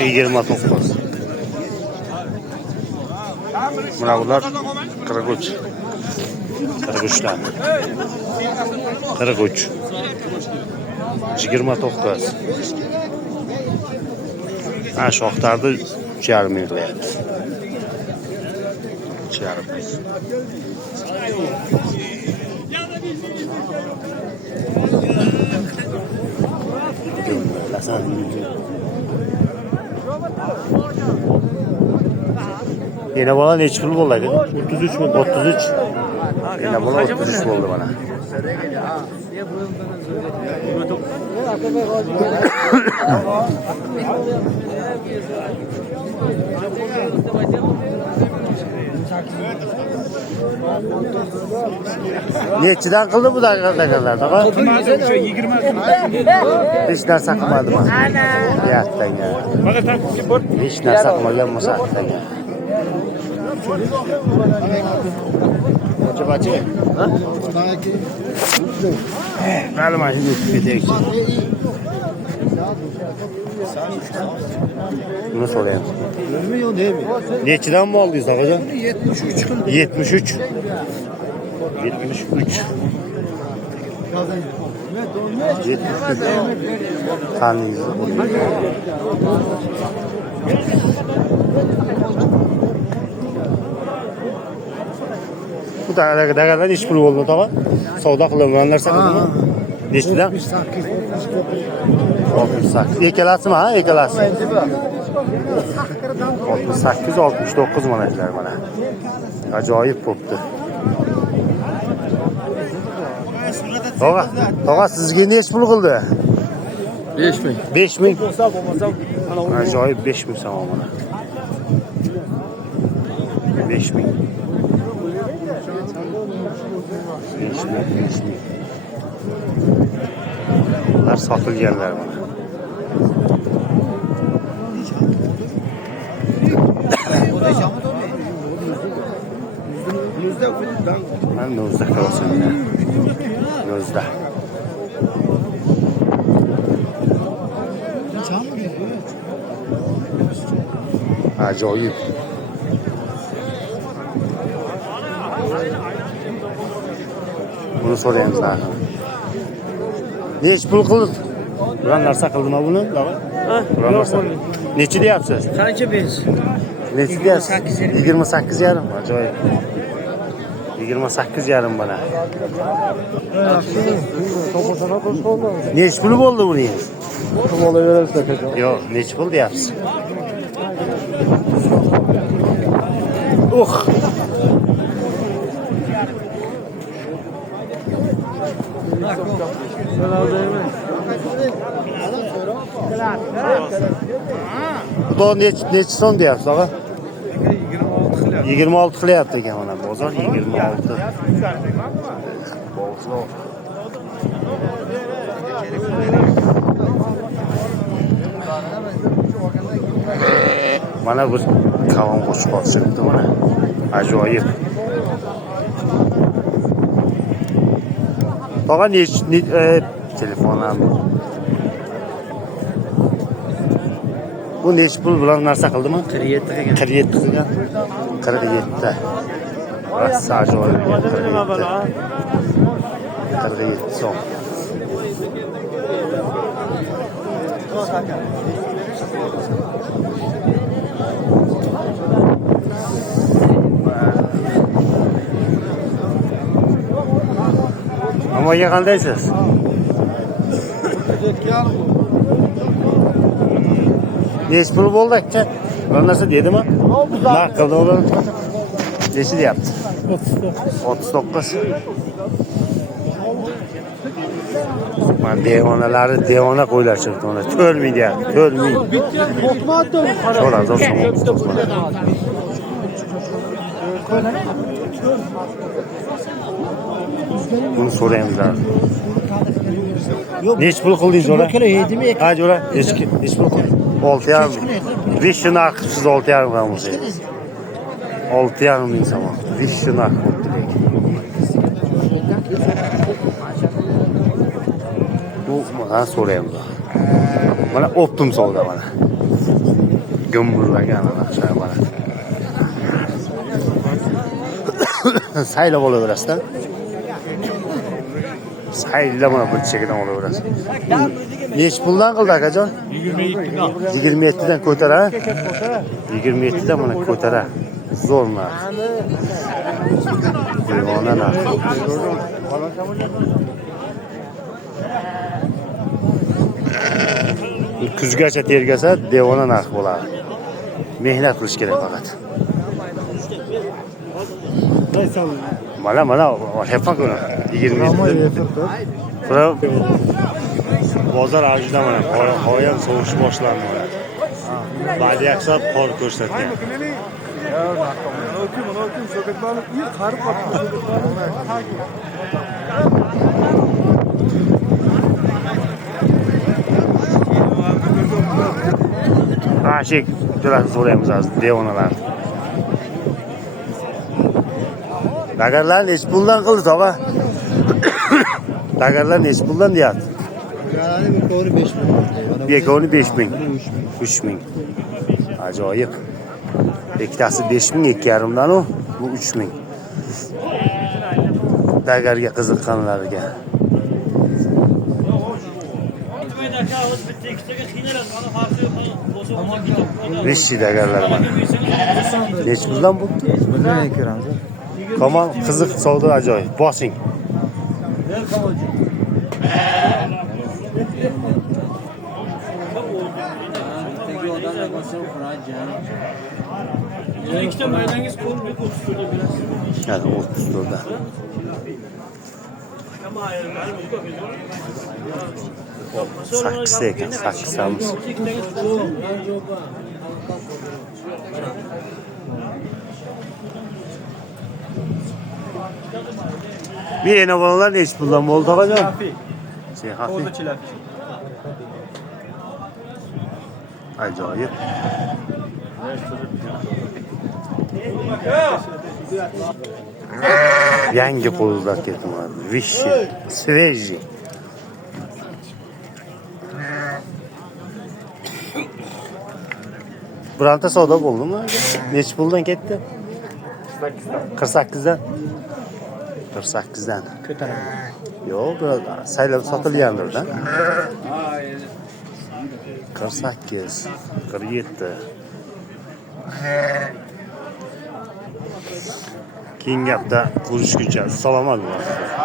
29. Mana bular 43. 43'lar. 43. 29. Ha, shoxtarda 3,5 ming qilyapti. 3,5 ming. Yine bana ne çıkılı olaydı? 33 oldu. 33. Yine bana 33 oldu bana. Nechchidan qildi bu daqiqalar? 20. Hech narsa qilmadim. Yatdanga. Hech narsa qilmagan bo'lsa. Bachi. Ha? Mana mana shuni ketaylik. Buni so'raymiz. Nechidan mol oldingiz, akajon? 73 qildi. 73. 73. Qaningiz. Bu dagadan ish pul bo'ldi, tog'a. Savdo qilaman, narsa qildimi? Nechtadan? 68. Ikkalasimi, ha? Ikkalasi. 68, 69 mana shular mana. Ajoyib bo'pti. Tog'a sizga nech pul qildi? 5 ming. 5 ming. Ajoyib 5 ming so'm mana. 5 ming. 5 ming. Bunlar sotilganlar mana. Ben nozda kalsın ya. Nozda. Ajoyib. Bunu so'raymiz ha. Nech pul qildi? Biron narsa qildimi buni? Ha? Biron narsa. Nechi deyapsiz? Qancha bersiz? Nechi deyapsiz? 28,5. Ajoyib. 28,5 bana. Nech pul bo'ldi buning? Kim olaverasiz akajon? Yo'q, nech pul deyapsiz? Bu da nech so'm deyapsiz, ağa? 26 qilyapti ekan mana bozor 26. Bozor. Mana bu kavon qo'shqoq chiqibdi mana. Ajoyib. Tog'a telefonam. Bu nech pul bilan narsa qildimi? 47 qilgan. 47 qilgan. 47. Rasa ajoyib. 47 so'm. Amaga qandaysiz? Nech pul bo'ldi aka? Bir narsa dedimi? Naq qildi ular. Nechi deyapti? 39. Men devona qo'ylar chiqdi ona. 4 ming deyapti. 4 ming. So'radi Bunu so'raymiz. Nech pul qildingiz ora? Ha, jo'ra, nech pul qildingiz? 6,5. Vishni narxsiz 6,5 ham bo'lsa. 6,5 ming so'm. Vishni narx bo'pti lekin. Bu mana so'raymiz. Mana optim savdo mana. Gümburlagan aşağı bana. Saylab olaverasizda. Saylama bir chekdan olaverasiz. Nech puldan qildi akajon? 27 dan ko'tara. 27 dan mana ko'tara. Zo'r narx. Devona narx. Kuzgacha tergasa devona narx bo'ladi. Mehnat qilish kerak faqat. Mana olyapman ko'ra. 27. Bozor avjida mana havo ham sovish boshlandi. Ba'zi yaxshilab qor ko'rsatgan. Ashik juda so'raymiz hozir devonalarni. Dagarlar nech puldan qildi tog'a? Dagarlar nech puldan deyapti? Bekoni 5000. 3000. Ajoyib. Ikkitasi 5000, 2,5 dan u, bu 3000. Dagarga qiziqqanlarga. Beshi dagarlar mana. Nech puldan bu? Bundan ko'ramiz. Kamon qiziq savdo ajoyib. Bosing. İşte maydangiz koyup 30'da biraz. Yani 30'da. Saksı ekan, saksamiz. Bir yeni bolalar nech puldan bo'ldi tog'ajon? Hafi. Ajoyib. Yangi qo'llar ketmadi. Vishi, sveji. Birorta savdo bo'ldimi? Nech puldan ketdi? 48 dan. 48 dan. Ko'taraman. Yo'q, biraz saylab sotilgandir-da. 48, 47. Keyingi hafta ko'rishguncha salomat bo'ling.